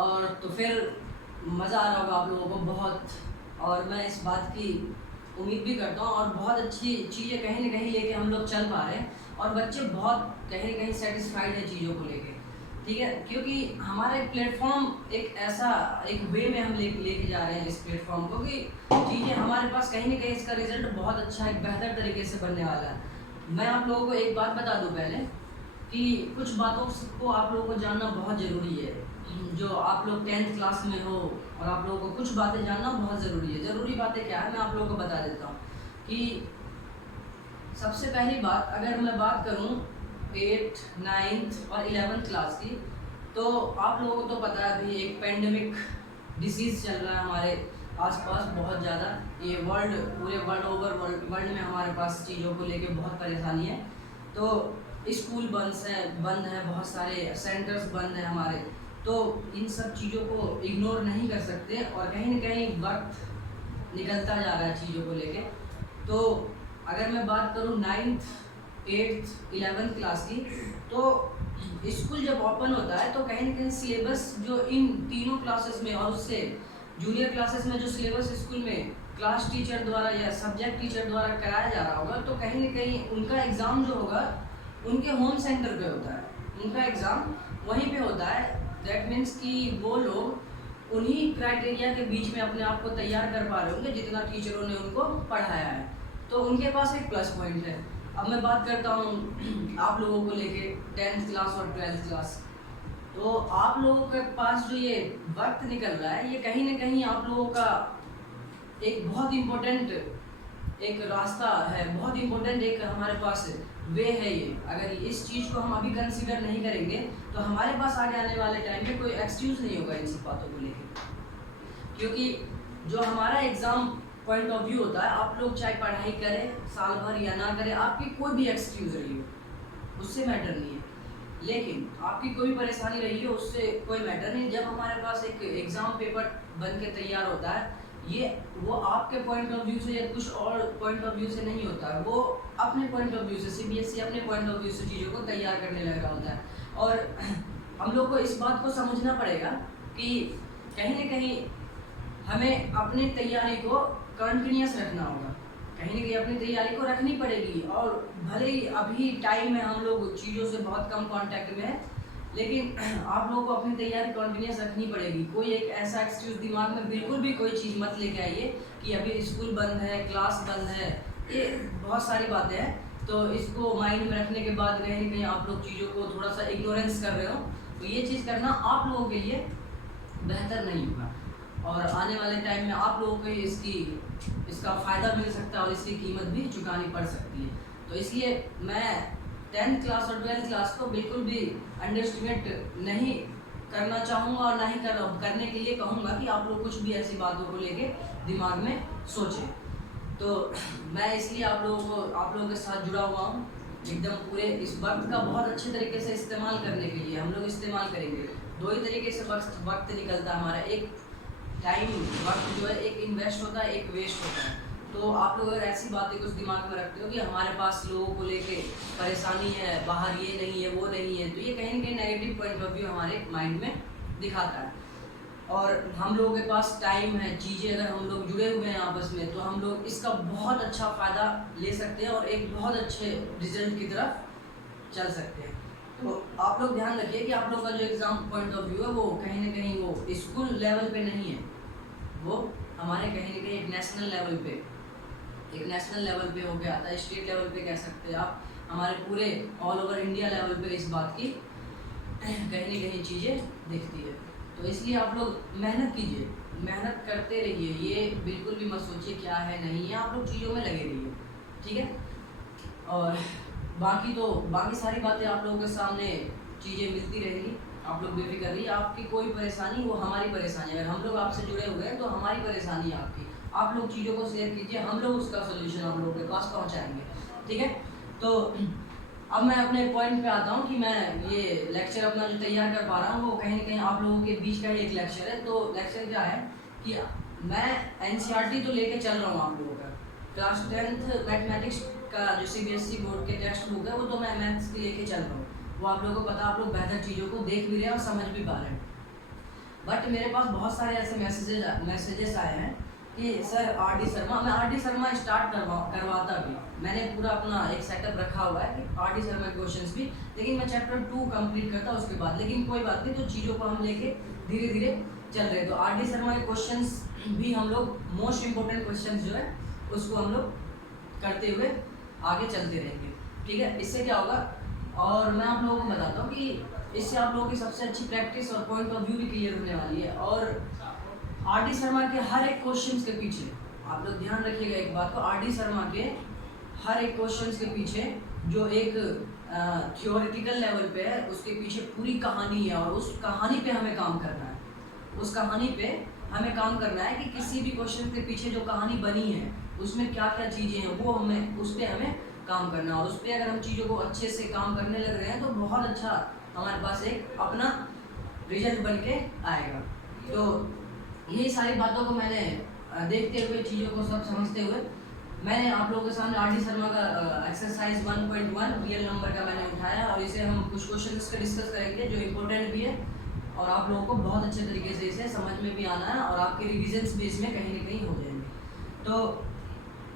और तो फिर मज़ा आ रहा होगा आप लोगों को बहुत। और मैं इस बात की उम्मीद भी करता हूँ और बहुत अच्छी चीज़ें कहीं ना कहीं लेके हम लोग चल पा रहे हैं और बच्चे बहुत कहीं ना कहीं सेटिस्फाइड है चीज़ों को लेके। ठीक है, क्योंकि हमारा एक प्लेटफॉर्म एक ऐसा एक वे में हम लेके जा रहे हैं इस प्लेटफॉर्म को कि चीज़ें हमारे पास कहीं ना कहीं इसका रिजल्ट बहुत अच्छा एक बेहतर तरीके से बनने वाला है। मैं आप लोगों को एक बात बता दूं पहले कि कुछ बातों को आप लोगों को जानना बहुत ज़रूरी है। जो आप लोग 10th क्लास में हो और आप लोगों को कुछ बातें जानना बहुत ज़रूरी है। ज़रूरी बातें क्या है मैं आप लोगों को बता देता हूँ कि सबसे पहली बात अगर मैं बात करूँ 8th 9th और 11th क्लास की, तो आप लोगों को तो पता है अभी एक पेंडेमिक डिसीज़ चल रहा है हमारे आसपास बहुत ज़्यादा। ये पूरे वर्ल्ड में हमारे पास चीज़ों को लेके बहुत परेशानी है। तो स्कूल बंद है, बहुत सारे सेंटर्स बंद हैं हमारे। तो इन सब चीज़ों को इग्नोर नहीं कर सकते और कहीं ना कहीं वक्त निकलता जा रहा है चीज़ों को लेके। तो अगर मैं बात करूँ 9th 8th 11th क्लास की, तो स्कूल जब ओपन होता है तो कहीं ना कहीं सिलेबस जो इन तीनों क्लासेस में और उससे जूनियर क्लासेस में जो सिलेबस स्कूल में क्लास टीचर द्वारा या सब्जेक्ट टीचर द्वारा कराया जा रहा होगा, तो कहीं ना कहीं उनका एग्ज़ाम जो होगा उनके होम सेंटर पे होता है, उनका एग्ज़ाम वहीं पे होता है। दैट मीन्स कि वो लोग उन्हीं क्राइटेरिया के बीच में अपने आप को तैयार कर पा रहे होंगे जितना टीचरों ने उनको पढ़ाया है। तो उनके पास एक प्लस पॉइंट है। अब मैं बात करता हूँ आप लोगों को लेके 10th क्लास और 12th क्लास। तो आप लोगों के पास जो ये वक्त निकल रहा है, ये कहीं ना कहीं आप लोगों का एक बहुत इम्पोर्टेंट एक रास्ता है, बहुत इम्पोर्टेंट एक हमारे पास वे है ये। अगर इस चीज़ को हम अभी कंसिडर नहीं करेंगे तो हमारे पास आगे आने वाले टाइम में कोई एक्सक्यूज़ नहीं होगा इन सब बातों को लेके। क्योंकि जो हमारा एग्ज़ाम पॉइंट ऑफ व्यू होता है, आप लोग चाहे पढ़ाई करें साल भर या ना करें, आपकी कोई भी एक्सक्यूज़ रही हो उससे मैटर नहीं है, लेकिन आपकी कोई परेशानी रही है उससे कोई मैटर नहीं। जब हमारे पास एक एग्ज़ाम पेपर बन के तैयार होता है, ये वो आपके पॉइंट ऑफ व्यू से या कुछ और पॉइंट ऑफ व्यू से नहीं होता है, वो अपने पॉइंट ऑफ व्यू से सीबीएसई अपने पॉइंट ऑफ व्यू से चीज़ों को तैयार करने लग रहा होता है। और हम लोग को इस बात को समझना पड़ेगा कि कहीं ना कहीं हमें अपनी तैयारी को कंटिन्यूस रखना होगा, कहीं ना कहीं अपनी तैयारी को रखनी पड़ेगी। और भले ही अभी टाइम में हम लोग चीज़ों से बहुत कम कांटेक्ट में है, लेकिन आप लोगों को अपनी तैयारी कंटिन्यूस रखनी पड़ेगी। कोई एक ऐसा एक्सक्यूज़ दिमाग में बिल्कुल भी कोई चीज़ मत लेके आइए कि अभी स्कूल बंद है, क्लास बंद है, ये बहुत सारी बातें हैं। तो इसको माइंड में रखने के बाद कहीं ना कहीं आप लोग चीज़ों को थोड़ा सा इग्नोरेंस कर रहे हो, तो ये चीज़ करना आप लोगों के लिए बेहतर नहीं होगा और आने वाले टाइम में आप लोगों को इसका फ़ायदा मिल सकता है और इसकी कीमत भी चुकानी पड़ सकती है। तो इसलिए मैं 10th क्लास और 12th क्लास को बिल्कुल भी अंडरस्टिमेट नहीं करना चाहूँगा और ना ही करने के लिए कहूँगा कि आप लोग कुछ भी ऐसी बातों को लेके दिमाग में सोचें। तो मैं इसलिए आप लोगों के साथ जुड़ा हुआ हूँ एकदम पूरे इस वक्त का बहुत अच्छे तरीके से इस्तेमाल करने के लिए। हम लोग इस्तेमाल करेंगे, दो ही तरीके से वक्त निकलता है हमारा। एक टाइम वक्त जो है एक इन्वेस्ट होता है, एक वेस्ट होता है। तो आप लोग अगर ऐसी बातें कुछ दिमाग में रखते हो कि हमारे पास लोगों को लेके परेशानी है, बाहर ये नहीं है वो नहीं है, तो ये कहीं ना कहीं नेगेटिव पॉइंट ऑफ व्यू हमारे माइंड में दिखाता है। और हम लोगों के पास टाइम है, चीज़ें अगर हम लोग जुड़े हुए हैं आपस में, तो हम लोग इसका बहुत अच्छा फ़ायदा ले सकते हैं और एक बहुत अच्छे रिजल्ट की तरफ चल सकते हैं। तो आप लोग ध्यान रखिए कि आप लोग का जो एग्ज़ाम पॉइंट ऑफ व्यू है वो कहीं ना कहीं वो स्कूल लेवल पे नहीं है, वो हमारे कहीं ना कहीं एक नेशनल लेवल पे हो गया था, स्टेट लेवल पे कह सकते हैं आप, हमारे पूरे ऑल ओवर इंडिया लेवल पे इस बात की कहीं ना कहीं चीज़ें दिखती है। तो इसलिए आप लोग मेहनत कीजिए, मेहनत करते रहिए, ये बिल्कुल भी मत सोचिए क्या है नहीं है, आप लोग चीज़ों में लगे रहिए, ठीक है। और बाकी सारी बातें आप लोगों के सामने चीज़ें मिलती रहेंगी, आप लोग बेफिक्र रहिए। आपकी कोई परेशानी वो हमारी परेशानी, अगर हम लोग आपसे जुड़े हुए हैं तो हमारी परेशानी है आपकी। आप लोग चीज़ों को शेयर कीजिए, हम लोग उसका सोल्यूशन आप लोगों के पास पहुंचाएंगे, ठीक है। तो अब मैं अपने पॉइंट पे आता हूँ कि मैं ये लेक्चर अपना जो तैयार कर पा रहा हूँ वो कहीं ना कहीं आप लोगों के बीच का ही एक लेक्चर है। तो लेक्चर क्या है कि मैं एनसीईआरटी तो लेके चल रहा हूँ आप लोगों का, क्लास 10th मैथमेटिक्स का जो सीबीएसई बोर्ड के टेक्स्ट बुक है वो तो मैं मैथ्स के लेके चल रहा हूँ, वो आप लोगों को पता, आप लोग बेहतर चीज़ों को देख भी रहे हैं और समझ भी पा रहे हैं। बट मेरे पास बहुत सारे ऐसे मैसेजेस आए हैं कि सर आर डी शर्मा, मैं आर डी शर्मा स्टार्ट करवाता भी, मैंने पूरा अपना एक सेटअप रखा हुआ है कि आर डी शर्मा क्वेश्चंस भी, लेकिन मैं चैप्टर 2 कंप्लीट करता उसके बाद, लेकिन कोई बात नहीं, तो चीज़ों को हम लेके धीरे धीरे चल रहे। तो आर डी शर्मा के क्वेश्चंस भी हम लोग मोस्ट इम्पोर्टेंट क्वेश्चंस जो है उसको हम लोग करते हुए आगे चलते रहेंगे, ठीक है। इससे क्या होगा, और मैं आप लोगों को बताता हूँ कि इससे आप लोगों की सबसे अच्छी प्रैक्टिस और पॉइंट ऑफ व्यू भी क्लियर होने वाली है। और आर डी शर्मा के हर एक क्वेश्चन के पीछे आप लोग ध्यान रखिएगा एक बात को, आर डी शर्मा के हर एक क्वेश्चन के पीछे जो एक थियोरेटिकल लेवल पे है, उसके पीछे पूरी कहानी है, और उस कहानी पे हमें काम करना है, उस कहानी पे हमें काम करना है कि किसी भी क्वेश्चन के पीछे जो कहानी बनी है उसमें क्या क्या चीज़ें हैं, वो हमें उस पर हमें काम करना है। और उस पर अगर हम चीज़ों को अच्छे से काम करने लग रहे हैं तो बहुत अच्छा हमारे पास एक अपना रिजल्ट बन के आएगा। तो यही सारी बातों को मैंने देखते हुए, चीज़ों को सब समझते हुए, मैंने आप लोगों के सामने आर डी शर्मा का एक्सरसाइज 1.1 रियल नंबर का मैंने उठाया, और इसे हम कुछ क्वेश्चन का डिस्कस करेंगे जो इम्पोर्टेंट भी है, और आप लोगों को बहुत अच्छे तरीके से इसे समझ में भी आना है, और आपके रिविजन्स भी इसमें कहीं ना कहीं हो जाएंगे। तो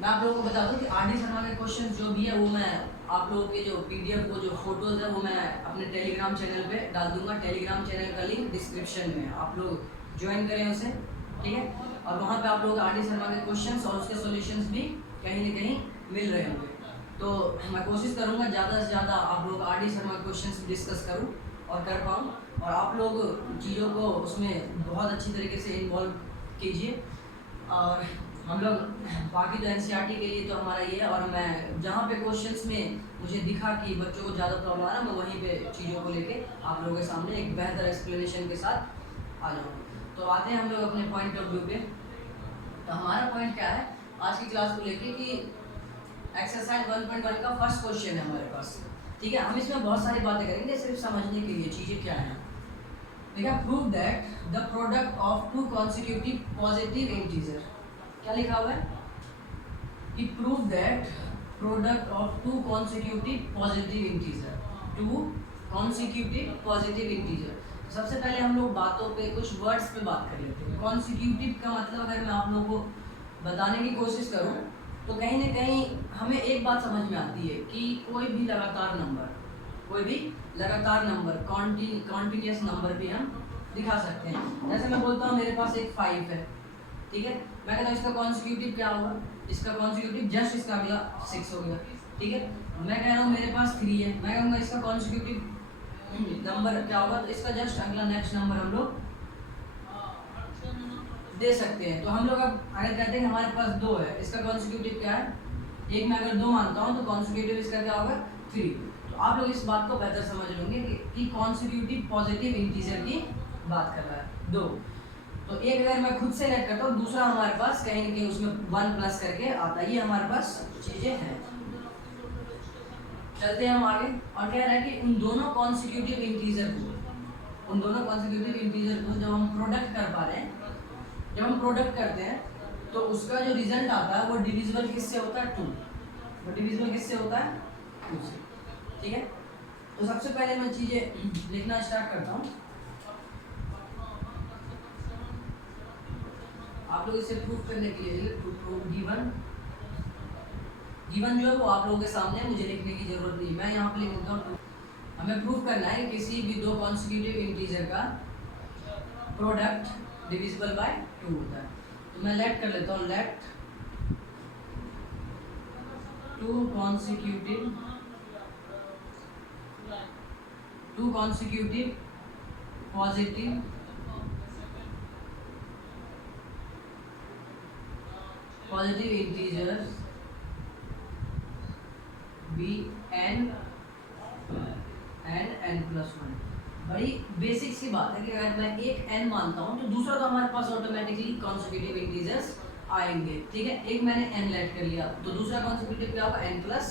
मैं आप लोगों को बता दूं कि आर डी शर्मा के क्वेश्चन जो भी है वो मैं आप लोगों के जो PDF को जो फोटोज़ है वो मैं अपने टेलीग्राम चैनल पे डाल दूंगा। टेलीग्राम चैनल का लिंक डिस्क्रिप्शन में, आप लोग ज्वाइन करें उसे, ठीक है। और वहाँ पे आप लोग आर डी शर्मा के क्वेश्चंस और उसके सॉल्यूशंस भी कहीं ना कहीं मिल रहे होंगे। तो मैं कोशिश करूँगा ज़्यादा से ज़्यादा आप लोग R D Sharma questions discuss करूँ और कर पाऊँ, और आप लोग चीज़ों को उसमें बहुत अच्छी तरीके से इन्वॉल्व कीजिए। और हम लोग बाकी तो NCERT के लिए तो हमारा ये है, और मैं जहाँ पे क्वेश्चंस में मुझे दिखा कि बच्चों को ज़्यादा प्रॉब्लम आ रहा है, मैं वहीं पे चीज़ों को लेके आप लोगों के सामने एक बेहतर एक्सप्लेनेशन के साथ आ जाऊँगा। तो आते हैं हम लोग अपने पॉइंट ऑफ व्यू पे। तो हमारा पॉइंट क्या है आज की क्लास को लेके कि एक्सरसाइज 1.1 का फर्स्ट क्वेश्चन है हमारे पास, ठीक है। हम इसमें बहुत सारी बातें करेंगे सिर्फ समझने के लिए चीज़ें क्या हैं। देखिए, prove that the product of 2 consecutive positive integer, क्या लिखा हुआ है कि prove that product of 2 consecutive positive integer, 2 consecutive positive integer. सबसे पहले हम लोग बातों पे, कुछ वर्ड्स पे बात कर लेते हैं। कॉन्सिक्यूटिव का मतलब अगर मैं आप लोगों को बताने की कोशिश करूं तो कहीं ना कहीं हमें एक बात समझ में आती है कि कोई भी लगातार नंबर कॉन्टिन्यूस नंबर भी हम दिखा सकते हैं। जैसे मैं बोलता हूँ मेरे पास एक 5 है, ठीक है, मैं कहता हूँ इसका कॉन्सिक्यूटिव क्या होगा, इसका कॉन्सिक्यूटिव जस्ट इसका अगला 6 हो गया, ठीक है। मैं कह रहा हूँ मेरे पास 3 है, मैं कहूँगा इसका कॉन्सिक्यूटिव नंबर क्या होगा, तो इसका जस्ट अगला नेक्स्ट नंबर हम लोग दे सकते हैं। तो हम लोग अब अगर कहते हैं हमारे पास 2 है, इसका कॉन्सिक्यूटिव क्या है, एक मैं अगर 2 मानता हूँ तो कॉन्सिक्यूटिव इसका क्या होगा 3। तो आप लोग इस बात को बेहतर समझ लेंगे कि कॉन्सिक्यूटिव पॉजिटिव इंटीजर की बात कर रहा है 2। तो एक अगर मैं खुद से लेट करता हूँ, दूसरा हमारे पास कहीं ना कहीं उसमें 1 प्लस करके आता है, ये हमारे पास चीज़ें हैं। चलते हैं हम आगे, और कह रहा है कि उन दोनों कॉन्सिक्यूटिव इंटीजर को जब हम प्रोडक्ट कर पा रहे हैं, जब हम प्रोडक्ट करते हैं तो उसका जो रिजल्ट आता है वो डिविजिबल किससे होता है 2, वो डिविजिबल किससे होता है 2 से, ठीक है। तो सबसे पहले मैं चीज़ें लिखना स्टार्ट करता हूँ। आप लोग इसे प्रूफ करने के लिए गिवन जो है वो आप लोगों के सामने है, मुझे लिखने की जरूरत नहीं, मैं यहाँ पे लिख देता हूँ। हमें प्रूफ करना है कि किसी भी 2 कॉन्सिक्यूटिव इंटीजर का प्रोडक्ट डिविजिबल बाय 2 होता है। तो मैं लेट कर लेता हूँ, let 2 consecutive positive integers be n plus 1। बड़ी बेसिक सी बात है कि अगर मैं एक n मानता हूँ तो दूसरा तो हमारे पास ऑटोमेटिकली कॉन्सिक्यूटिव इंटीजर्स आएंगे, ठीक है। एक मैंने n लेट कर लिया तो दूसरा कॉन्सिक्यूटिव क्या होगा n plus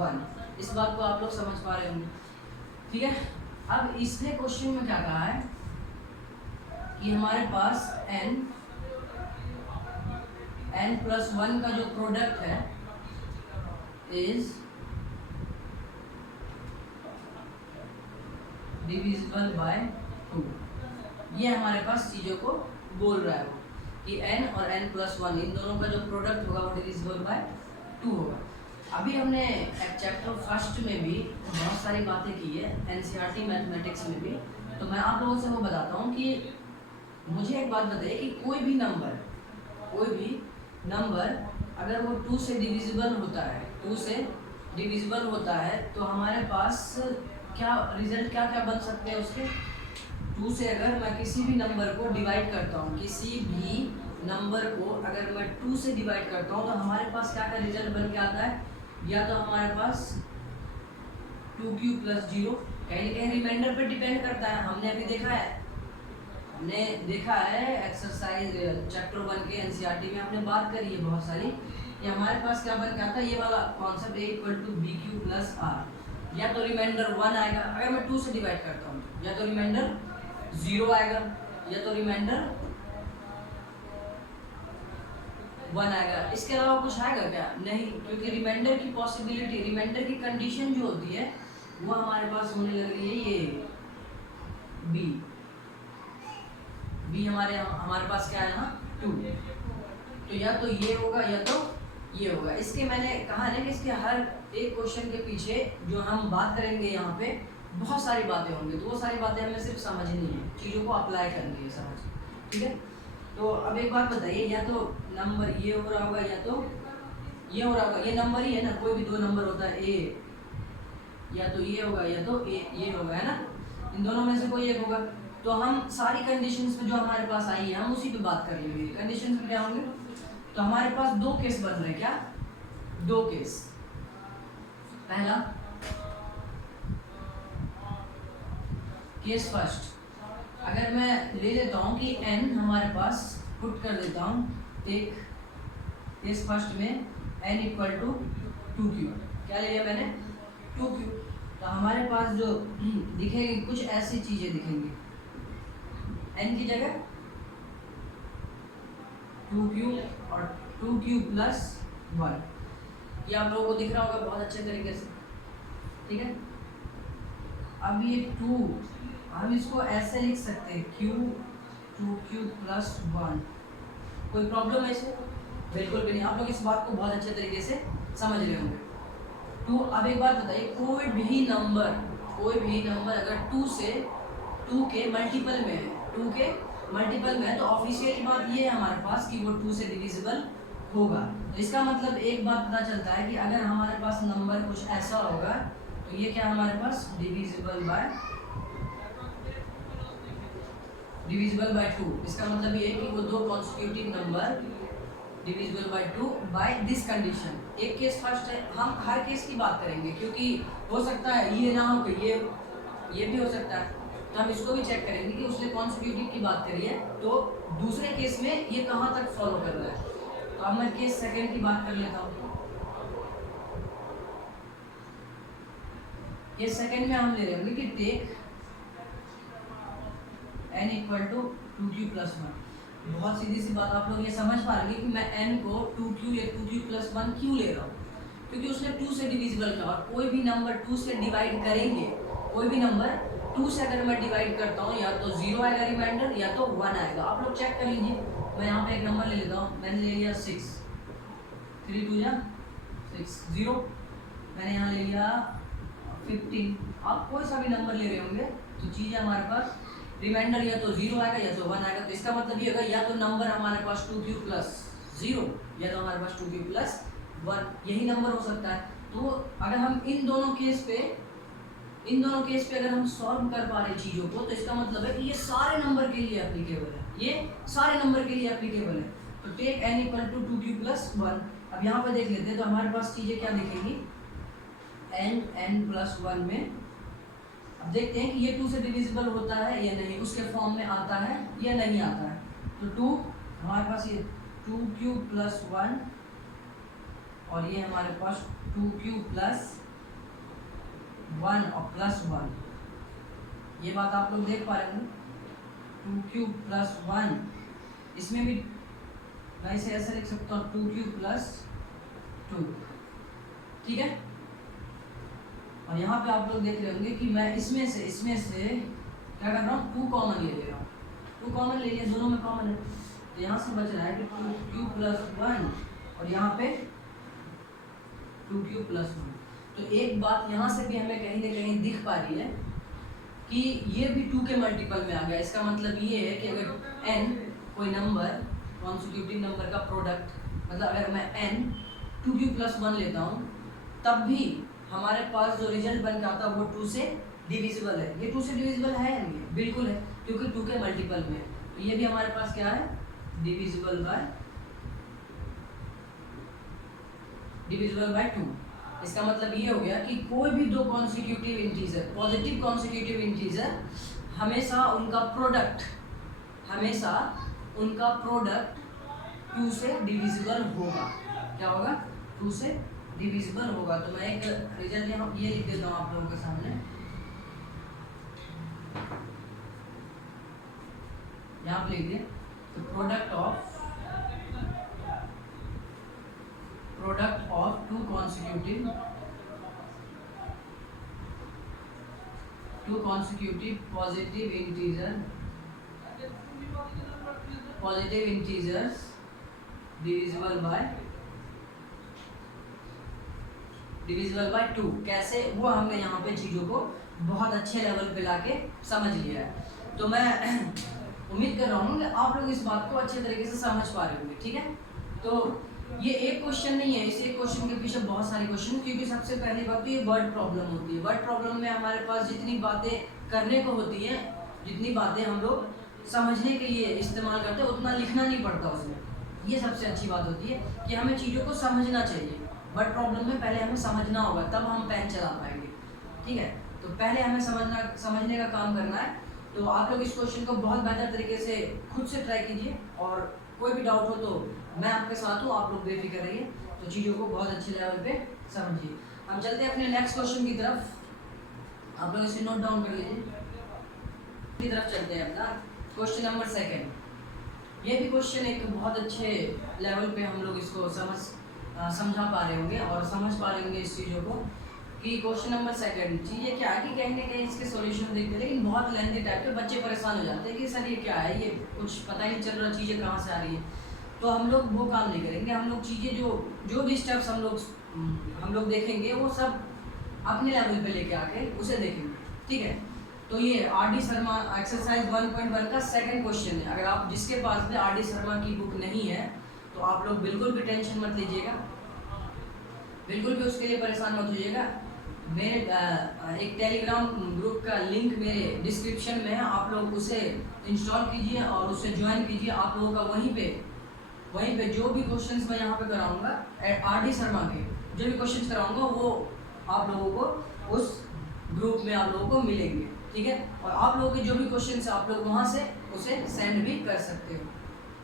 1। इस बात को आप लोग समझ पा रहे होंगे, ठीक है। अब इसने क्वेश्चन में क्या कहा है कि हमारे पास n plus 1 का जो प्रोडक्ट है इज डिविजिबल बाय 2। ये हमारे पास चीज़ों को बोल रहा है वो कि n और n प्लस 1 इन दोनों का जो प्रोडक्ट होगा वो डिविजिबल बाय 2 होगा। अभी हमने चैप्टर फर्स्ट में भी बहुत सारी बातें की है, एनसीईआरटी मैथमेटिक्स में भी, तो मैं आप लोगों से वो बताता हूँ कि मुझे एक बात बताइए कि कोई भी नंबर अगर वो 2 से डिविजिबल होता है, 2 से डिविजिबल होता है तो हमारे पास क्या रिजल्ट क्या क्या बन सकते हैं उसके। 2 से अगर मैं किसी भी नंबर को डिवाइड करता हूँ, किसी भी नंबर को अगर मैं 2 से डिवाइड करता हूँ तो हमारे पास क्या क्या रिजल्ट बन के आता है, या तो हमारे पास 2q प्लस 0, कहीं ना कहीं रिमाइंडर पर डिपेंड करता है। हमने देखा है एक्सरसाइज चैप्टर 1 के एनसीईआरटी में हमने बात करी है बहुत सारी। ये हमारे पास क्या बन के आता है, ये वाला concept a equal to B Q plus R. या तो रिमाइंडर 1 आएगा अगर मैं 2 से डिवाइड करता हूँ, या तो रिमाइंडर 0 आएगा, या तो रिमाइंडर 1 आएगा। इसके अलावा कुछ आएगा क्या? नहीं, क्योंकि रिमाइंडर की पॉसिबिलिटी, रिमाइंडर की कंडीशन जो होती है वो हमारे पास होने लग रही है ये बी हमारे पास क्या है ना 2। तो या तो ये होगा या तो ये होगा। इसके मैंने कहा ना कि इसके हर एक क्वेश्चन के पीछे जो हम बात करेंगे यहाँ पे बहुत सारी बातें होंगी, तो वो सारी बातें हमें सिर्फ समझनी है, चीज़ों को अप्लाई करनी है, समझ, ठीक है। तो अब एक बात बताइए, या तो नंबर ये हो रहा होगा या तो ये हो रहा होगा, ये नंबर ही है ना, कोई भी 2 नंबर होता है ए, या तो ये होगा या तो ये होगा, है ना, इन दोनों में से कोई एक होगा। तो हम सारी कंडीशंस में जो हमारे पास आई है हम उसी पे बात कर लेंगे। कंडीशंस में क्या होंगे, तो हमारे पास 2 केस बन रहे हैं, क्या 2 केस। पहला केस फर्स्ट, अगर मैं ले लेता हूँ कि n हमारे पास पुट कर देता हूँ एक केस फर्स्ट में n इक्वल टू 2q, क्या ले लिया मैंने 2q, तो हमारे पास जो दिखेगी कुछ ऐसी चीजें दिखेंगी, n की जगह 2q और 2q प्लस 1, ये आप लोगों को दिख रहा होगा बहुत अच्छे तरीके से, ठीक है। अब ये 2 हम इसको ऐसे लिख सकते हैं q 2q प्लस 1, कोई प्रॉब्लम है इसमें? बिल्कुल भी नहीं, आप लोग इस बात को बहुत अच्छे तरीके से समझ रहे होंगे। तो अब एक बात बताइए, कोई भी नंबर अगर 2 के मल्टीपल में है, 2 के मल्टीपल में है, तो ऑफिशियली बात ये है हमारे पास कि वो 2 से डिविजिबल होगा। तो इसका मतलब एक बात पता चलता है कि अगर हमारे पास नंबर कुछ ऐसा होगा तो ये क्या हमारे पास डिविजिबल बाय 2। इसका मतलब ये है कि वो 2 constitutive number divisible by 2 by this condition. एक केस फर्स्ट है, हम हर केस की बात करेंगे क्योंकि हो सकता है ये ना हो कि ये भी हो सकता है, तो हम इसको भी चेक करेंगे कि उसने कॉन्स्टिट्यूटिव की बात करी है तो दूसरे केस में ये कहाँ तक फॉलो कर रहा है। तो अब मैं केस सेकंड की बात कर लेता हूँ। केस सेकंड में हम ले रहे होंगे कि take n equal to 2q plus 1। बहुत सीधी सी बात, आप लोग ये समझ पा रहे कि मैं n को 2q या 2q प्लस 1 क्यों ले रहा हूँ, क्योंकि उसने 2 से डिविजिबल किया और कोई भी नंबर 2 से डिवाइड करेंगे, कोई भी नंबर 2 से अगर मैं डिवाइड करता हूँ या तो 0 आएगा रिमाइंडर या तो 1 आएगा। आप लोग चेक कर लीजिए, मैं यहाँ पे एक नंबर ले लेता हूँ, मैंने ले लिया 6, 3 2 या 6, 0, मैंने यहाँ ले लिया 15। आप कोई सा भी नंबर ले रहे होंगे तो चीज़ है हमारे पास रिमाइंडर या तो 0 आएगा या तो 1 आएगा। तो इसका मतलब ये होगा या तो नंबर हमारे पास 2q प्लस 0 या तो हमारे पास 2q प्लस 1, यही नंबर हो सकता है। तो अगर हम इन दोनों केस पे अगर हम सॉल्व कर पा रहे चीज़ों को, तो इसका मतलब है कि ये सारे नंबर के लिए एप्लीकेबल है, ये सारे नंबर के लिए एप्लीकेबल है। तो take n equal to 2q plus 1। अब यहाँ पर देख लेते हैं, तो हमारे पास चीज़ें क्या दिखेंगी, n प्लस 1 में। अब देखते हैं कि ये 2 से डिविजिबल होता है या नहीं, उसके फॉर्म में आता है या नहीं आता है। तो 2 हमारे पास ये 2q प्लस 1 और ये हमारे पास 2q प्लस 1 और प्लस 1, ये बात आप लोग देख पा रहे हैं। 2q प्लस 1, इसमें भी मैं इसे ऐसे लिख सकता हूँ 2q प्लस 2, ठीक है। और यहाँ पे आप लोग देख रहे होंगे कि मैं इसमें से क्या कर रहा हूँ, 2 कॉमन ले रहा हूँ। 2 कॉमन ले लिया, दोनों में कॉमन है, तो यहाँ से बच रहा है कि 2q + 1 और यहाँ पे 2q + 1। तो एक बात यहाँ से भी हमें कहीं ना कहीं दिख पा रही है कि ये भी 2 के मल्टीपल में आ गया। इसका मतलब ये है कि अगर n कोई नंबर कॉन्सिक्यूटिव नंबर का प्रोडक्ट, मतलब अगर मैं n 2q + 1 लेता हूँ तब भी हमारे पास जो रिजल्ट बन के आता है वो 2 से डिविजिबल है। ये 2 से डिविजिबल है या नहीं? बिल्कुल है, क्योंकि 2 के मल्टीपल में। तो ये भी हमारे पास क्या है? Divisible by 2। इसका मतलब ये हो गया कि कोई भी दो consecutive integer, positive consecutive integer, हमेशा उनका प्रोडक्ट 2 से डिविजिबल होगा। क्या होगा? 2 से डिविजिबल होगा। तो मैं एक रिजल्ट यहाँ ये लिख देता हूँ आप लोगों के सामने। यहाँ पे लिख दिए, तो product of two consecutive positive integers divisible by 2। कैसे? वो हमने यहाँ पे चीज़ों को बहुत अच्छे लेवल पे लाके समझ लिया है। तो मैं उम्मीद कर रहा हूँ कि आप लोग इस बात को अच्छे तरीके से समझ पा रहे होंगे। ठीक है, तो ये एक क्वेश्चन नहीं है, इस एक क्वेश्चन के पीछे बहुत सारे क्वेश्चन, क्योंकि सबसे पहली बात तो ये वर्ड प्रॉब्लम होती है। वर्ड प्रॉब्लम में हमारे पास जितनी बातें करने को होती हैं, जितनी बातें हम लोग समझने के लिए इस्तेमाल करते हैं, उतना लिखना नहीं पड़ता उसमें। ये सबसे अच्छी बात होती है कि हमें चीज़ों को समझना चाहिए। वर्ड प्रॉब्लम में पहले हमें समझना होगा, तब हम पेन चला पाएंगे। ठीक है, तो पहले हमें समझने का काम करना है। तो आप लोग इस क्वेश्चन को बहुत बेहतर तरीके से खुद से ट्राई कीजिए, और कोई भी डाउट हो तो मैं आपके साथ हूँ, आप लोग बेफिक्र रहिए। तो चीज़ों को बहुत अच्छे लेवल पे समझिए। हम चलते हैं अपने नेक्स्ट क्वेश्चन की तरफ। आप लोग इसे नोट डाउन कर लीजिए। की तरफ चलते हैं अपना क्वेश्चन नंबर 2। ये भी क्वेश्चन एक बहुत अच्छे लेवल पे हम लोग इसको समझा पा रहे होंगे और समझ पा रहे होंगे इस चीज़ों को कि क्वेश्चन नंबर 2 चीज़ें क्या है कि कहीं ना कहीं इसके सॉल्यूशन देखते हैं, लेकिन बहुत लेंथी टाइप के, बच्चे परेशान हो जाते हैं कि सर ये क्या है, ये कुछ पता ही नहीं चल रहा, चीज़ें कहाँ से आ रही है। तो हम लोग वो काम नहीं करेंगे। हम लोग चीज़ें जो भी स्टेप्स हम लोग देखेंगे वो सब अपने लेवल पे लेके आके उसे देखेंगे। ठीक है, तो ये आर.डी. शर्मा एक्सरसाइज 1.1 का सेकंड क्वेश्चन है। अगर आप जिसके पास भी आर.डी. शर्मा की बुक नहीं है तो आप लोग बिल्कुल भी टेंशन मत लीजिएगा, बिल्कुल भी उसके लिए परेशान मत होइएगा। मेरे एक टेलीग्राम ग्रुप का लिंक मेरे डिस्क्रिप्शन में है, आप लोग उसे इंस्टॉल कीजिए और उसे ज्वाइन कीजिए। आप लोगों का वहीं पे जो भी क्वेश्चंस मैं यहाँ पे कराऊंगा, आर.डी. शर्मा के जो भी क्वेश्चंस कराऊंगा वो आप लोगों को उस ग्रुप में आप लोगों को मिलेंगे। ठीक है, और आप लोगों के जो भी क्वेश्चंस आप लोग वहाँ से उसे सेंड भी कर सकते हो।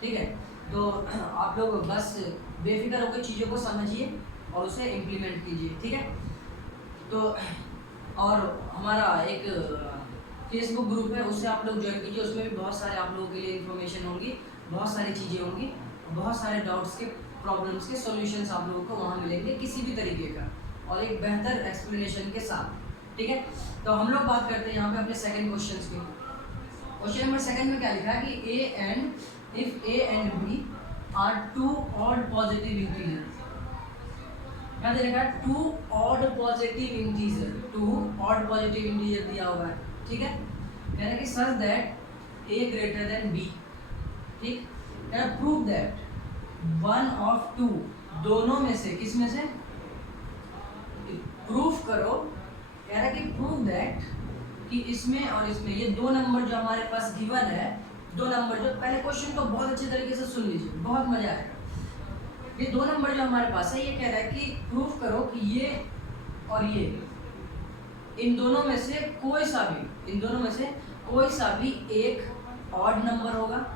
ठीक है, तो आप लोग बस बेफिक्र होकर चीज़ों को समझिए और उसे इम्प्लीमेंट कीजिए। ठीक है, तो और हमारा एक फेसबुक ग्रुप है, उससे आप लोग ज्वाइन कीजिए। उसमें भी बहुत सारे आप लोगों के लिए इन्फॉर्मेशन होंगी, बहुत सारी चीज़ें होंगी, बहुत सारे डाउट्स के, प्रॉब्लम्स के सॉल्यूशंस आप लोगों को वहाँ मिलेंगे किसी भी तरीके का, और एक बेहतर एक्सप्लेनेशन के साथ। ठीक है, तो हम लोग बात करते हैं यहाँ पे अपने सेकंड क्वेश्चन की। क्वेश्चन नंबर 2 में क्या लिखा है कि if A and B are 2 odd positive integer. क्या दे रखा है? 2 odd positive integer, 2 odd positive integer दिया हुआ है। ठीक है, कह रहा है कि such that A greater than B. ठीक, कह रहा prove that one of two, दोनों में से, किस में से? प्रूफ करो। कह रहा है कि प्रूव दैट कि इसमें और इसमें, ये दो नंबर जो हमारे पास गिवन है, दो नंबर जो, पहले क्वेश्चन को बहुत अच्छे तरीके से सुन लीजिए, बहुत मजा आएगा। ये दो नंबर जो हमारे पास है, ये कह रहा है कि प्रूफ करो कि ये और ये, इन दोनों में से कोई सा भी एक ऑड नंबर होगा,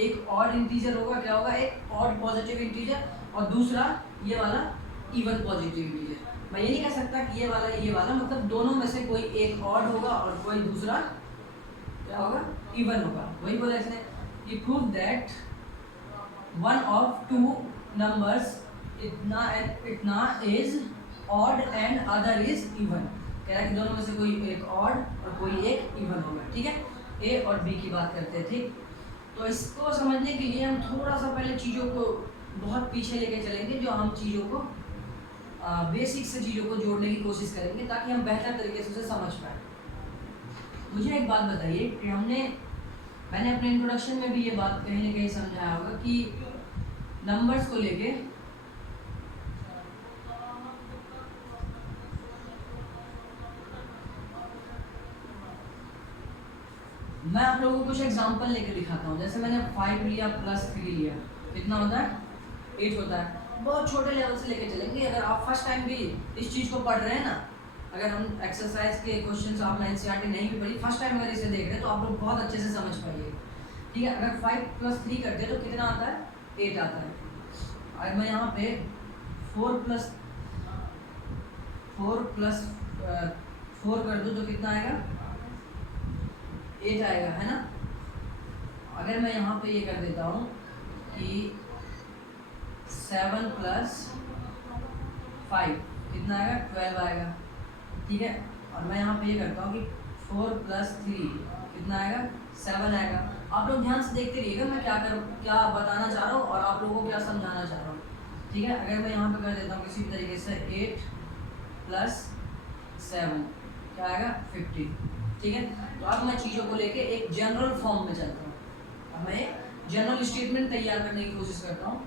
एक ऑड इंटीजर होगा। क्या होगा? एक ऑड पॉजिटिव इंटीजर, और दूसरा ये वाला इवन पॉजिटिव इंटीजर। मैं ये नहीं कह सकता कि ये वाला, मतलब दोनों में से कोई एक ऑड होगा और कोई दूसरा क्या होगा? इवन होगा। वही बोला इसने कि prove that one of two numbers इतना is odd and other is even. कह रहा है कि दोनों में से कोई एक ऑड और कोई एक इवन होगा। ठीक है, ए और बी की बात करते हैं। ठीक, तो इसको समझने के लिए हम थोड़ा सा पहले चीज़ों को बहुत पीछे लेके चलेंगे, जो हम चीज़ों को बेसिक से चीज़ों को जोड़ने की कोशिश करेंगे ताकि हम बेहतर तरीके से उसे समझ पाए। मुझे एक बात बताइए कि मैंने अपने इंट्रोडक्शन में भी ये बात कहीं ना कहीं समझाया होगा कि नंबर्स को लेके मैं आप लोगों को कुछ एग्जांपल लेके दिखाता हूँ। जैसे मैंने 5 लिया प्लस 3 लिया, कितना होता है? 8 होता है। बहुत छोटे लेवल से लेके चलेंगे। अगर आप फर्स्ट टाइम भी इस चीज़ को पढ़ रहे हैं ना, अगर हम एक्सरसाइज के क्वेश्चंस आपने एनसीईआरटी नहीं भी पढ़ी, फर्स्ट टाइम अगर इसे देख रहे हैं तो आप लोग बहुत अच्छे से समझ पाइए। ठीक है, अगर 5 + 3 करते हैं तो कितना आता है? 8 आता है। अगर मैं यहाँ पे 4 + 4 कर दूँ तो कितना आएगा? 8 आएगा, है ना। अगर मैं यहाँ पे ये कर देता हूँ कि 7 + 5 कितना आएगा? 12 आएगा। ठीक है, और मैं यहाँ पे ये करता हूँ कि 4 + 3 कितना आएगा? 7 आएगा। आप लोग ध्यान से देखते रहिएगा मैं क्या बताना चाह रहा हूँ और आप लोगों को क्या समझाना चाह रहा हूँ। ठीक है, अगर मैं यहाँ पे कर देता हूँ किसी भी तरीके से 8 + 7 क्या आएगा? 50। ठीक है, तो अब मैं चीज़ों को लेके एक जनरल फॉर्म में चलता हूँ। अब मैं जनरल स्टेटमेंट तैयार करने की कोशिश करता हूँ।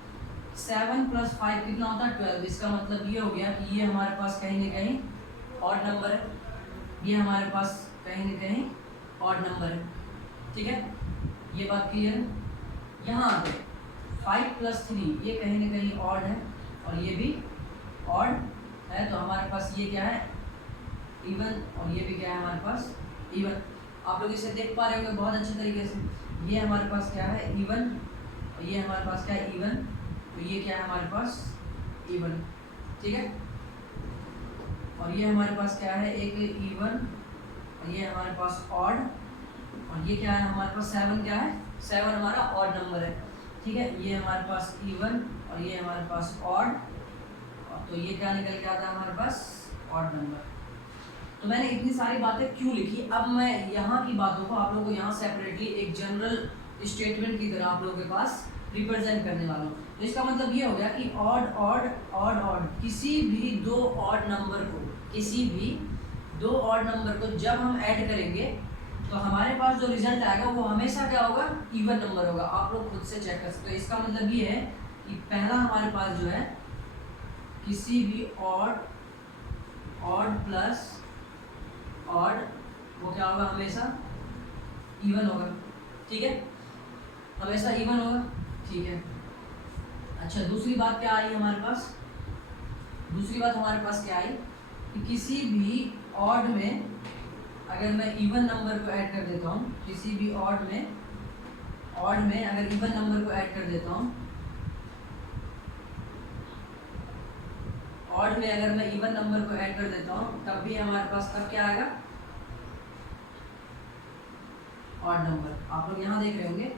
7 + 5 कितना होता है? 12। इसका मतलब ये हो गया कि ये हमारे पास कहीं ना कहीं ऑड नंबर है, ये हमारे पास कहीं ना कहीं ऑड नंबर है। ठीक है, ये बात क्लियर है। यहाँ पे 5 + 3 ये कहीं ना कहीं ऑड है और ये भी ऑड है, तो हमारे पास ये क्या है? इवन। और ये भी क्या है हमारे पास? इवन। आप लोग इसे देख पा रहे होंगे बहुत अच्छे तरीके से। ये हमारे पास क्या है? इवन। और ये हमारे पास क्या है? इवन। तो ये क्या है हमारे पास? इवन। ठीक है, और ये हमारे पास क्या है? एक इवन और ये हमारे पास ऑड। और ये क्या है हमारे पास? 7 क्या है? 7 हमारा ऑड नंबर है। ठीक है, ये हमारे पास इवन और ये हमारे पास ऑड, तो ये क्या निकल के आता है हमारे पास? Odd number. तो मैंने इतनी सारी बातें क्यों लिखी? अब मैं यहाँ की बातों को आप लोगों को यहाँ सेपरेटली एक जनरल स्टेटमेंट की तरह आप लोगों के पास रिप्रेजेंट करने वाला हूँ। तो इसका मतलब ये हो गया कि ऑड ऑड ऑड ऑड, किसी भी दो ऑड नंबर को जब हम ऐड करेंगे तो हमारे पास जो रिजल्ट आएगा वो हमेशा क्या होगा? इवन नंबर होगा। आप लोग खुद से चेक कर सकते हो। इसका मतलब ये है कि पहला हमारे पास जो है किसी भी ऑड प्लस ऑड वो क्या होगा? हमेशा इवन होगा। ठीक है, हमेशा इवन होगा। ठीक है, अच्छा दूसरी बात क्या आई हमारे पास? दूसरी बात हमारे पास क्या आई कि किसी भी ऑड में अगर मैं इवन नंबर को ऐड कर देता हूँ, किसी भी ऑड में अगर इवन नंबर को ऐड कर देता हूँ, ऑड में अगर मैं इवन नंबर को ऐड कर देता हूँ तब भी हमारे पास तब क्या आएगा? Odd number. आप लोग यहाँ देख रहे होंगे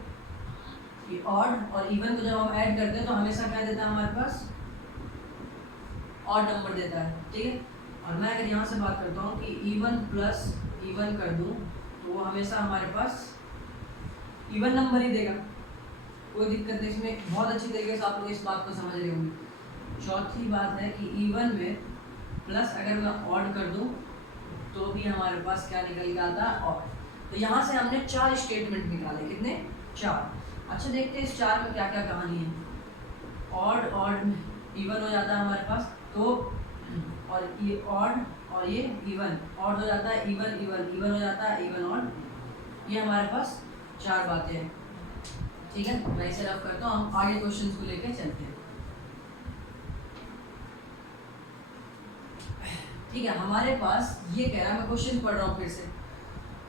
कि ऑड और इवन को जब हम ऐड करते हैं तो हमेशा क्या देता है हमारे पास? ऑड नंबर देता है। ठीक है, और मैं अगर यहाँ से बात करता हूँ कि इवन प्लस इवन कर दूँ तो वो हमेशा हमारे पास इवन नंबर ही देगा। कोई दिक्कत नहीं इसमें, बहुत अच्छी तरीके से आप लोग इस बात को समझ रहे होंगे। चौथी बात है कि इवन में प्लस अगर मैं ऑड कर दूँ तो भी हमारे पास क्या निकल के आता है? ऑड। तो यहाँ से हमने 4 स्टेटमेंट निकाले। कितने? 4। अच्छा देखते हैं इस 4 में क्या क्या कहानी है। ऑड ऑड इवन हो जाता है हमारे पास, तो और ये ऑड और ये इवन, ऑड हो जाता है, इवन इवन इवन हो जाता है, इवन ऑड। ये हमारे पास 4 बातें हैं। ठीक है, मैं इसे रफ करता हूँ, हम आगे क्वेश्चंस को लेकर चलते हैं। ठीक है, हमारे पास ये कह रहा है, मैं क्वेश्चन पढ़ रहा हूँ फिर से।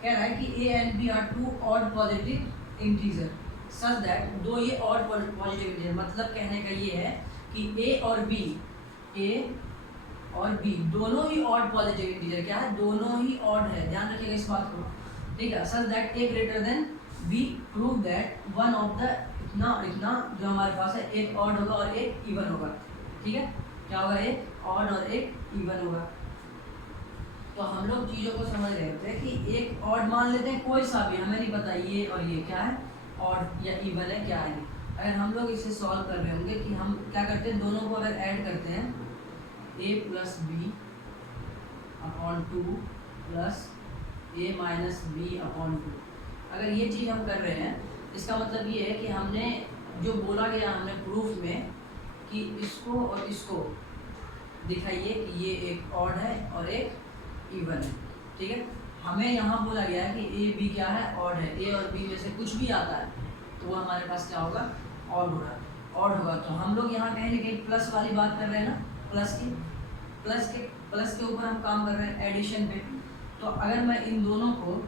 कह रहा है कि a and b are two odd positive integer such that, दो ये odd positive integer, मतलब कहने का ये है कि a और b दोनों ही odd positive integer क्या है? दोनों ही odd है। ध्यान रखिएगा इस बात को। ठीक है, such that a greater than b prove that one of the इतना और इतना जो हमारे पास है, एक odd होगा और एक even होगा। ठीक है, क्या होगा? एक odd और एक even होगा। तो हम लोग चीज़ों को समझ रहे थे कि एक ऑड मान लेते हैं, कोई सा भी, हमें नहीं पता ये और ये क्या है? ऑड। ऑड या इवन है क्या है नहीं। अगर हम लोग इसे सॉल्व कर रहे होंगे कि हम क्या करते हैं, दोनों को अगर ऐड करते हैं a plus B upon 2 plus a minus B upon 2, अगर ये चीज़ हम कर रहे हैं इसका मतलब ये है कि हमने जो बोला गया हमने प्रूफ में कि इसको और इसको दिखाइए कि ये एक ऑड है और एक इवन है, ठीक है। हमें यहाँ बोला गया है कि ए बी क्या है, ऑड है। ए और बी में से कुछ भी आता है तो वो हमारे पास क्या होगा, ऑड होगा। ऑड होगा तो हम लोग यहाँ कहीं ना कहीं प्लस वाली बात कर रहे हैं ना, प्लस के ऊपर हम काम कर रहे हैं एडिशन पे। तो अगर मैं इन दोनों को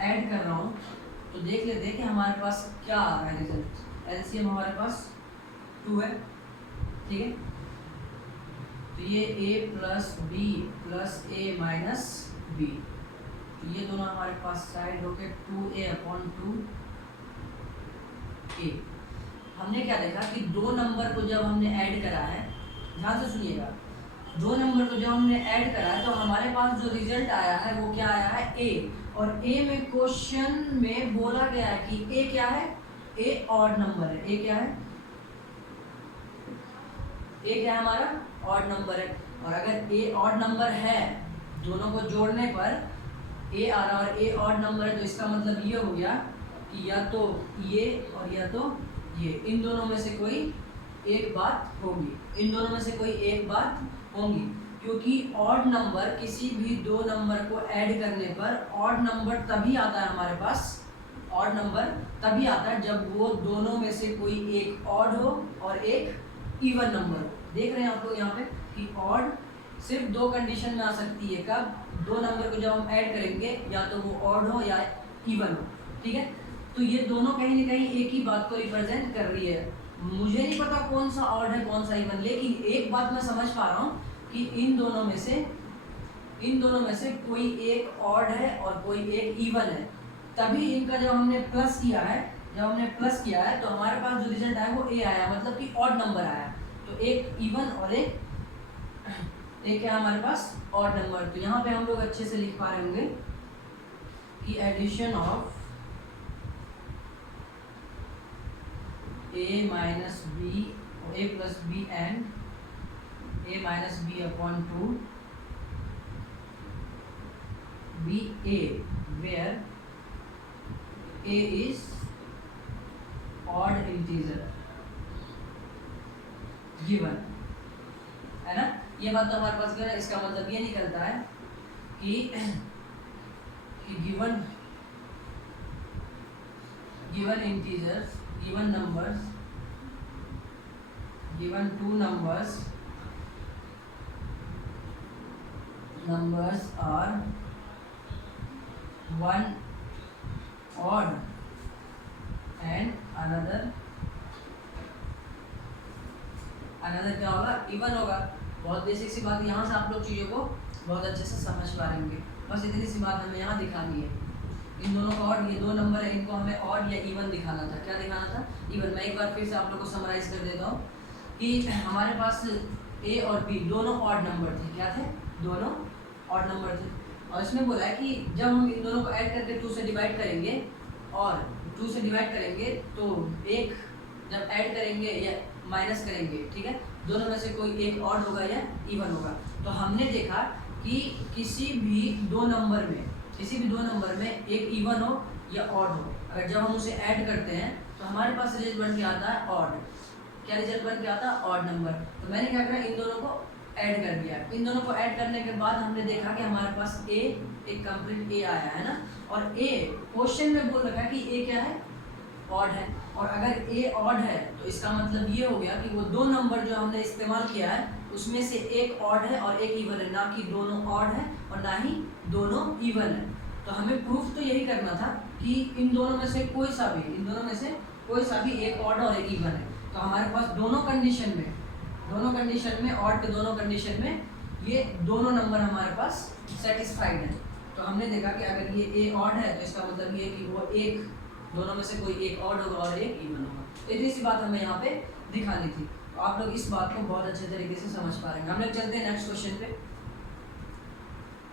ऐड कर रहा हूँ तो देख लेते हैं कि हमारे पास क्या आ रहा है रिजल्ट। एलसीएम हमारे पास 2 है, ठीक है। तो ये a plus B plus A minus B, तो ये दोनों हमारे पास साइड होके 2a अपॉन 2a। हमने क्या देखा कि दो नंबर को जब हमने ऐड करा है, ध्यान से सुनिएगा, दो नंबर को जब हमने ऐड करा है तो हमारे पास जो रिजल्ट आया है वो क्या आया है, a। और a में क्वेश्चन में बोला गया है कि a क्या है, a ऑड नंबर है। a क्या है, a क्या है हमारा ऑड नंबर है। और अगर a ऑड नंबर है, दोनों को जोड़ने पर a आ रहा और a ऑड नंबर है, तो इसका मतलब ये हो गया कि या तो ये और या तो ये, इन दोनों में से कोई एक बात होगी, इन दोनों में से कोई एक बात होगी। क्योंकि ऑड नंबर किसी भी दो नंबर को ऐड करने पर ऑड नंबर तभी आता है हमारे पास, ऑड नंबर तभी आता है जब वो दोनों में से कोई एक ऑड हो और एक इवन नंबर हो। देख रहे हैं आप लोग यहाँ पे कि ऑड सिर्फ दो कंडीशन में आ सकती है, कब, दो नंबर को जब हम ऐड करेंगे या तो वो ऑड हो या इवन हो, ठीक है। तो ये दोनों कहीं ना कहीं एक ही बात को रिप्रेजेंट कर रही है। मुझे नहीं पता कौन सा ऑड है कौन सा इवन, लेकिन एक बात मैं समझ पा रहा हूँ कि इन दोनों में से कोई एक ऑड है और कोई एक इवन है। तभी इनका जब हमने प्लस किया है तो हमारे पास जो रिजल्ट आया वो ए आया, मतलब कि ऑड नंबर आया। तो एक इवन और एक है हमारे पास ऑड नंबर। तो यहाँ पे हम लोग अच्छे से लिख पा रहे होंगे कि addition of a minus B, a plus B and a minus B upon 2 B a, where a is odd integer given, है ना। ये बात तो हमारे पास क्या है, इसका मतलब ये निकलता है कि given integers, given numbers, given two numbers are one odd and another क्या होगा, इवन होगा। बहुत बेसिक सी बात, यहाँ से आप लोग चीज़ों को बहुत अच्छे से समझ पा रहे होंगे। बस इतनी सी बात हमें यहाँ दिखानी है। इन दोनों का ऑड, ये दो नंबर है, इनको हमें ऑड या इवन दिखाना था। क्या दिखाना था, इवन। मैं एक बार फिर से आप लोग को समराइज कर देता हूँ कि हमारे पास ए और बी दोनों ऑड नंबर थे। क्या थे, दोनों ऑड नंबर थे। और इसमें बोला है कि जब हम इन दोनों को ऐड करके 2 से डिवाइड करेंगे और 2 से डिवाइड करेंगे तो एक जब ऐड करेंगे या माइनस करेंगे, ठीक है, दोनों में से कोई एक ऑड होगा या इवन होगा। तो हमने देखा कि किसी भी दो नंबर में एक इवन हो या ऑड हो, अगर जब हम उसे ऐड करते हैं तो हमारे पास रिजल्ट बन के आता है ऑड। क्या रिजल्ट बन के आता है, ऑड नंबर। तो मैंने क्या करा, इन दोनों को ऐड कर दिया। इन दोनों को ऐड करने के बाद हमने देखा कि हमारे पास ए, एक कंप्लीट ए आया है ना। और ए क्वेश्चन में बोल रखा है कि ए क्या है, ऑड है। और अगर ए ऑड है तो इसका मतलब ये हो गया कि वो दो नंबर जो हमने इस्तेमाल किया है उसमें से एक ऑड है और एक इवन है, ना कि दोनों ऑड है और ना ही दोनों इवन है। तो हमें प्रूफ तो यही करना था कि इन दोनों में से कोई सा भी एक ऑड और एक इवन है। तो हमारे पास दोनों कंडीशन में ऑड के दोनों कंडीशन में ये दोनों नंबर हमारे पास सेटिस्फाइड है। तो हमने देखा कि अगर ये ए ऑड है तो इसका मतलब ये कि वो एक, दोनों में से कोई एक ऑड होगा और एक इवन होगा। तो इतनी सी बात हमें यहाँ पे दिखानी थी। तो आप लोग इस बात को बहुत अच्छे तरीके से समझ पा रहे हैं। हम लोग चलते हैं नेक्स्ट क्वेश्चन पे,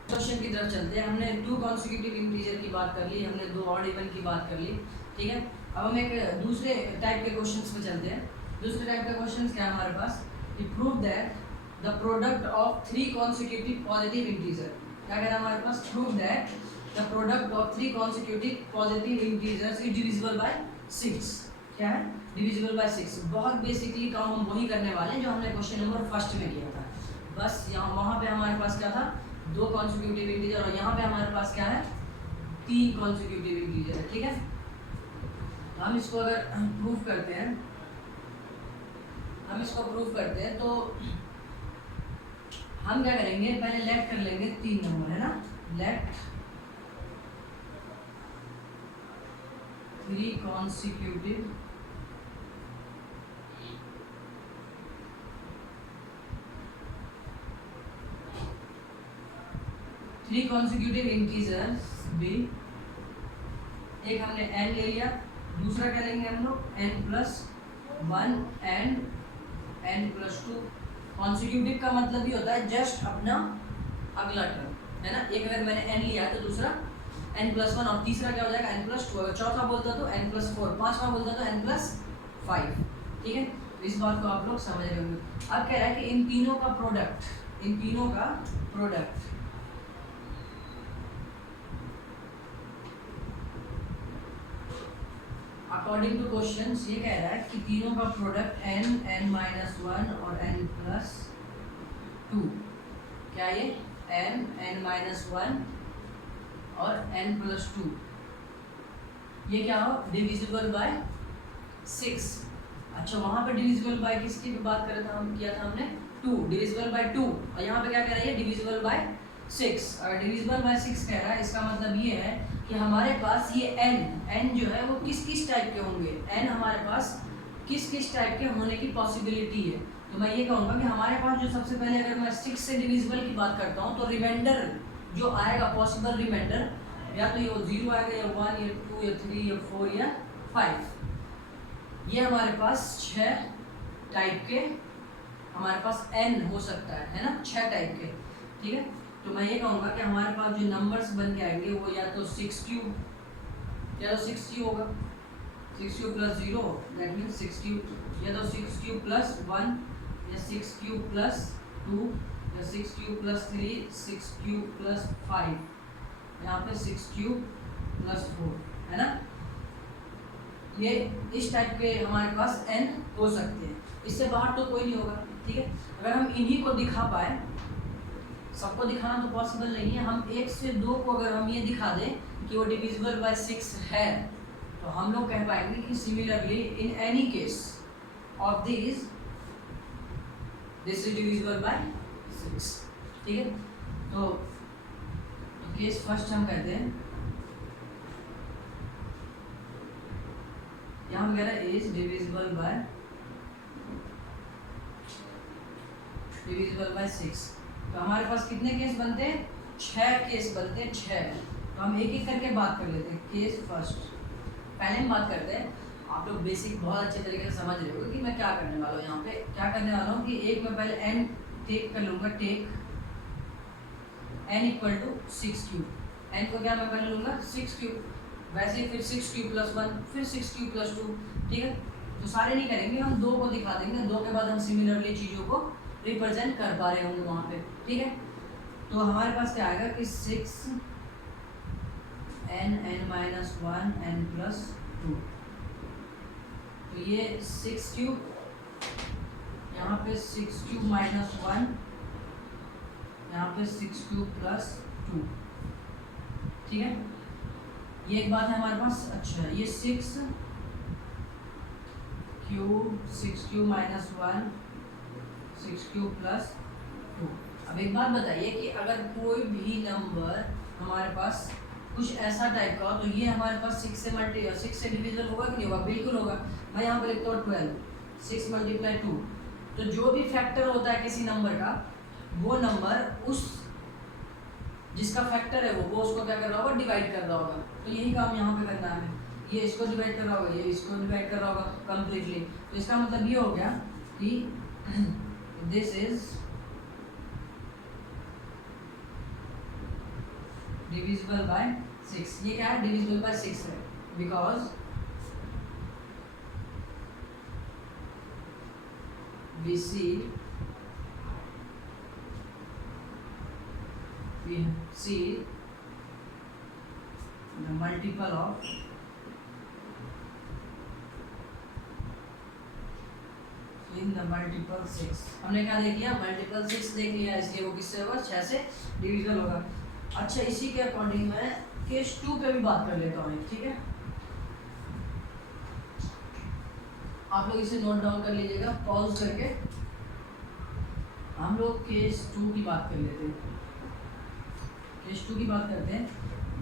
क्वेश्चन की तरफ चलते हैं। हमने 2 कॉन्सेक्यूटिव इंटीजर की बात कर ली, हमने 2 ऑड इवन की बात कर ली, ठीक है। अब हम एक दूसरे टाइप के क्वेश्चंस पे चलते हैं। दूसरे टाइप का क्वेश्चंस क्या है हमारे पास, कि prove that the product of 3 consecutive positive integer. क्या कह रहा है हमारे पास, prove that the product of 3 consecutive positive integers is divisible by 6। क्या है, डिविजिबल बाय 6। बहुत बेसिकली काम हम वही करने वाले हैं जो हमने क्वेश्चन नंबर फर्स्ट में किया था। बस यहाँ वहाँ पे हमारे पास क्या था, 2 कॉन्सिक्यूटिव इंटीजर, और यहाँ पे हमारे पास क्या है, 3 कॉन्सिक्यूटिव इंटीजर है। ठीक है, हम इसको अगर प्रूव करते हैं, तो हम क्या करेंगे, पहले लेट कर लेंगे 3 नंबर, है ना, लेट 3 कॉन्सिक्यूटिव इंटीजर्स भी। एक हमने n ले लिया, दूसरा क्या लेंगे हम लोग, n+1 एंड n+2। कॉन्सिक्यूटिव का मतलब ही होता है जस्ट अपना अगला टर्म, है ना। एक अगर मैंने n लिया तो दूसरा n+1 और तीसरा क्या हो जाएगा n+2। अगर चौथा बोलता तो n+4, पांचवा बोलता तो n+5। ठीक है, तो इस बात को आप लोग समझ रहे होंगे। अब कह रहा है कि इन तीनों का प्रोडक्ट अकॉर्डिंग टू क्वेश्चन ये कह रहा है कि तीनों का प्रोडक्ट n-1 और n+2। क्या ये n-1 और n+2 ये क्या हो, डिविजिबल बाय 6। अच्छा, वहां पे डिविजिबल बाय किसकी बात कर रहा था, हम किया था हमने 2, डिविजिबल बाय 2। और यहाँ पे क्या कह रहा है, डिविजिबल बाय 6। अगर डिविजिबल बाय 6 कह रहा है, इसका मतलब ये है कि हमारे पास ये n जो है वो किस टाइप के होंगे, n हमारे पास किस टाइप के होने की पॉसिबिलिटी है। तो मैं ये कहूँगा कि हमारे पास जो सबसे पहले, अगर मैं 6 से डिविजिबल की बात करता हूँ, तो रिमाइंडर जो आएगा, पॉसिबल रिमाइंडर, या तो ये 0 आएगा, या 1, या 2, या 3, या 4, या 5। ये हमारे पास 6 टाइप के हमारे पास n हो सकता है ना, 6 टाइप के। ठीक है, तो मैं ये कहूँगा कि हमारे पास जो नंबर्स बन के आएंगे वो या तो 6 3 होगा, 6³ + 0 दैट मीन्स 6³, या तो 6³ + 1, या 6³ + 2, या 6³ + 3, 6³ + 5, यहाँ पे 6³ + 4, है ना। ये इस टाइप के हमारे पास n हो सकते हैं, इससे बाहर तो कोई नहीं होगा। ठीक है, अगर हम इन्हीं को दिखा पाए, सबको दिखाना तो पॉसिबल नहीं है, हम 1 से 2 को अगर हम ये दिखा दें कि वो डिविजिबल बाय 6 है, तो हम लोग कह पाएंगे कि similarly in any case of this is divisible by 6। ठीक है, तो केस फर्स्ट हम कहते हैं, यहाँ हम कह रहे हैं इज डिविजिबल बाय 6। तो हमारे पास कितने केस बनते हैं, 6 केस बनते हैं, 6। तो हम एक एक करके बात कर लेते हैं। केस फर्स्ट पहले हम बात करते हैं, आप लोग बेसिक बहुत अच्छे तरीके से समझ रहे होगे कि मैं क्या करने वाला हूँ। यहाँ पे क्या करने वाला हूँ कि एक मैं पहले n टेक कर लूँगा, टेक n = 6³ n को क्या मैं पहले लूँगा 6³, वैसे ही फिर 6³ + 1, फिर 6³ + 2। ठीक है, तो सारे नहीं करेंगे, हम 2 को दिखा देंगे, 2 के बाद हम सिमिलरली चीज़ों को रिप्रेजेंट कर पा रहे होंगे वहाँ पे। ठीक है, तो हमारे पास क्या आएगा कि 6 n-1 n+2। तो ये 6³, यहाँ पे 6³ - 1, यहाँ पे 6³ + 2। ठीक है, ये एक बात है हमारे पास। अच्छा, ये 6³ - 1 6³ + 2। अब एक बात बताइए कि अगर कोई भी नंबर हमारे पास कुछ ऐसा टाइप का हो, तो ये हमारे पास 6 से डिविजिबल होगा कि नहीं होगा, बिल्कुल होगा। मैं यहाँ पर लिखता हूँ 12, 6 × 2। तो जो भी फैक्टर होता है किसी नंबर का, वो नंबर उस जिसका फैक्टर है वो उसको क्या कर रहा होगा, डिवाइड कर रहा होगा। तो यही काम यहाँ पे करना है, ये इसको डिवाइड कर रहा होगा, ये इसको डिवाइड कर रहा होगा कम्प्लीटली। तो इसका मतलब ये हो गया कि दिस इज डिविजिबल बाय 6। ये क्या है, डिविजिबल बाय 6 है, because we see the multiple of in the multiple 6। हमने क्या देख लिया, मल्टीपल 6 देख लिया, इसलिए वो किससे होगा, 6 से डिविजिबल होगा। अच्छा, इसी के अकॉर्डिंग मैं केस 2 पे भी बात कर लेता हूँ, ठीक है। आप लोग इसे नोट डाउन कर लीजिएगा पॉज करके। हम लोग केस 2 की बात कर लेते हैं। केस 2 की बात करते हैं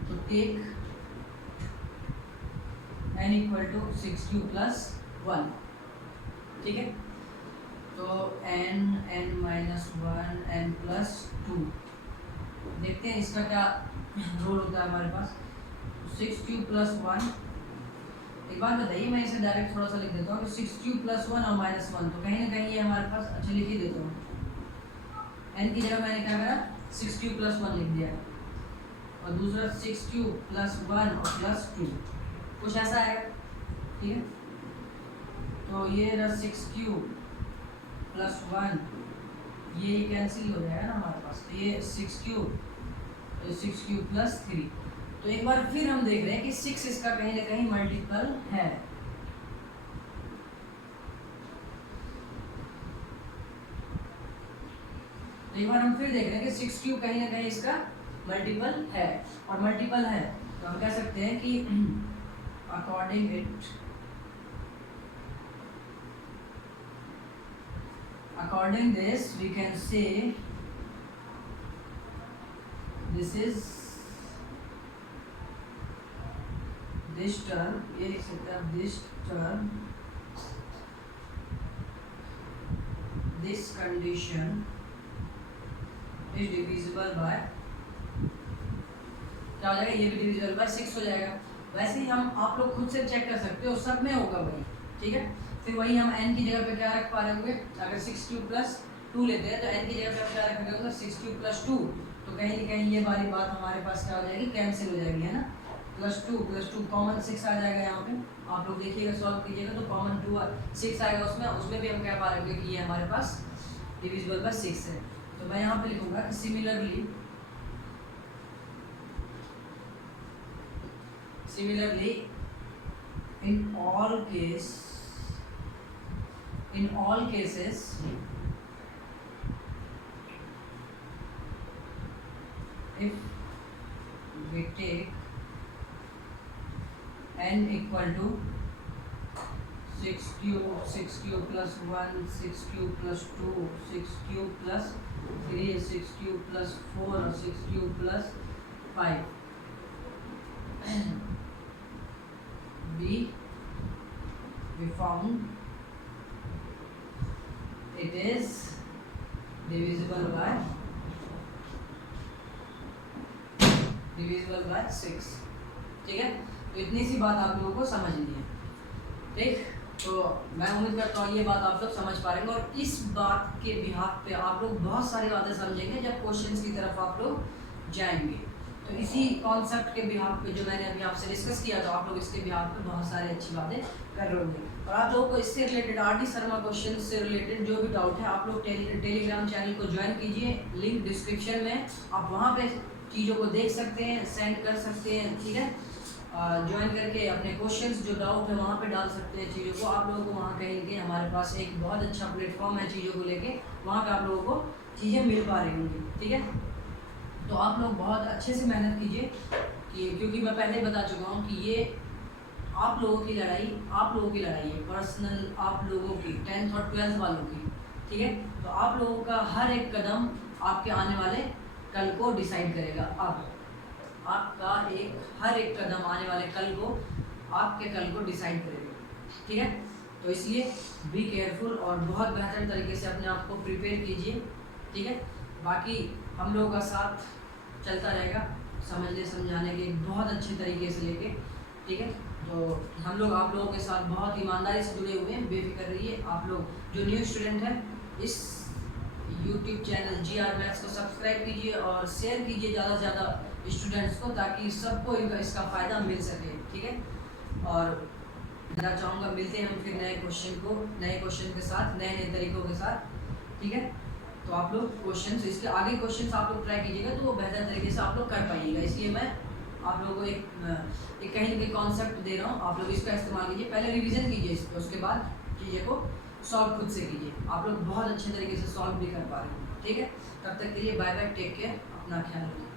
तो take n equal to 6q plus 1, ठीक है। तो n माइनस 1 n प्लस 2, देखते हैं इसका क्या रोल होता है हमारे पास। 6q प्लस 1, एक बात बताइए, मैं इसे डायरेक्ट थोड़ा सा लिख देता हूँ कि 6q प्लस 1 और माइनस 1, तो कहीं ना कहीं ये हमारे पास, अच्छा लिख ही देता हूँ। n की जगह मैंने क्या करा, 6q प्लस 1 लिख दिया, और दूसरा 6q प्लस 1 और प्लस 2, कुछ ऐसा है, ठीक है। तो ये रहा 6q प्लस 1, ये कैंसिल हो जाएगा ना हमारे पास, तो ये 6q प्लस 3। तो एक बार फिर हम देख रहे हैं कि 6 इसका कहीं ना कहीं मल्टीपल है। तो एक बार हम फिर देख रहे हैं कि 6q कहीं ना कहीं इसका मल्टीपल है, और मल्टीपल है तो हम कह सकते हैं कि according this we can say this term, ये लिख सकते हैं this term, this condition is divisible by, क्या हो जाएगा, ये भी डिविजिबल बाय 6 हो जाएगा। वैसे ही हम, आप लोग खुद से चेक कर सकते हो, सब में होगा वही, ठीक है। फिर वही हम n की जगह पे क्या रख पा रहे होंगे, अगर 6q प्लस 2 लेते हैं तो n की जगह पे हम क्या रखेंगे होगा, 6q प्लस 2, तो कहीं ना कहीं ये वाली बात हमारे पास क्या हो जाएगी, कैंसिल हो जाएगी, है ना। प्लस 2 कॉमन 6 आ जाएगा यहाँ पे, आप लोग देखिएगा सॉल्व कीजिएगा तो कॉमन 6 आएगा उसमें भी हम क्या पा रहे कि ये हमारे पास डिविजिबल बाय 6 है। तो मैं यहाँ पे लिखूंगा कि similarly in all cases if we take n equal to 6q plus 1, 6q plus 2, 6q plus 3, 6q plus 4 और 6q plus 5, we found it is divisible by 6, ठीक है। तो इतनी सी बात आप लोगों को समझनी है, ठीक। तो मैं उम्मीद करता हूँ ये बात आप लोग समझ पा रहे हैं, और इस बात के बिहाफ पे आप लोग बहुत सारी बातें समझेंगे जब क्वेश्चंस की तरफ आप लोग जाएंगे। तो इसी कॉन्सेप्ट के बिहाफ पे जो मैंने अभी आपसे डिस्कस किया, तो आप लोग इसके बिहाफ पे बहुत सारी अच्छी बातें कर रहे होंगे। और आप लोगों को इससे रिलेटेड, RD शर्मा क्वेश्चन से रिलेटेड जो भी डाउट है, आप लोग टेलीग्राम चैनल को ज्वाइन कीजिए, लिंक डिस्क्रिप्शन में, आप वहाँ पे चीज़ों को देख सकते हैं, सेंड कर सकते हैं, ठीक है। ज्वाइन करके अपने क्वेश्चंस जो डाउट है वहाँ पे डाल सकते हैं चीज़ों को। आप लोगों को वहाँ कहेंगे हमारे पास एक बहुत अच्छा प्लेटफॉर्म है चीज़ों को लेके, वहाँ पे आप लोगों को चीज़ें मिल पा रही होंगी, ठीक है। तो आप लोग बहुत अच्छे से मेहनत कीजिए, कि क्योंकि मैं पहले बता चुका हूँ कि ये आप लोगों की लड़ाई है, पर्सनल आप लोगों की 10th और 12th वालों की, ठीक है। तो आप लोगों का हर एक कदम आपके आने वाले कल को डिसाइड करेगा। आपका हर एक कदम आने वाले कल को, आपके कल को डिसाइड करेगा, ठीक है। तो इसलिए बी केयरफुल और बहुत बेहतर तरीके से अपने आप को प्रिपेयर कीजिए, ठीक है। बाकी हम लोगों का साथ चलता रहेगा समझने समझाने के बहुत अच्छे तरीके से लेके, ठीक है। तो हम लोग आप लोगों के साथ बहुत ईमानदारी से जुड़े हुए हैं, बेफिक्र रहिए। आप लोग जो न्यू स्टूडेंट हैं, इस यूट्यूब चैनल GR मैथ्स को सब्सक्राइब कीजिए और शेयर कीजिए ज़्यादा से ज़्यादा स्टूडेंट्स को, ताकि सबको इसका फ़ायदा मिल सके, ठीक है। और देना चाहूँगा। मिलते हैं हम फिर नए क्वेश्चन के साथ, नए नए तरीकों के साथ, ठीक है। तो आप लोग क्वेश्चन, इसके आगे क्वेश्चन आप लोग ट्राई कीजिएगा, तो वो बेहतर तरीके से आप लोग कर पाइएगा। इसलिए मैं आप लोगों को एक कहीं ना कहीं कॉन्सेप्ट दे रहा हूँ, आप लोग इसका इस्तेमाल कीजिए। पहले रिवीजन कीजिए इस पर, उसके बाद चीज़ें को सॉल्व खुद से कीजिए। आप लोग बहुत अच्छे तरीके से सॉल्व भी कर पा रहे हैं, ठीक है। तब तक के लिए बाय बाय, टेक केयर, अपना ख्याल रखिए।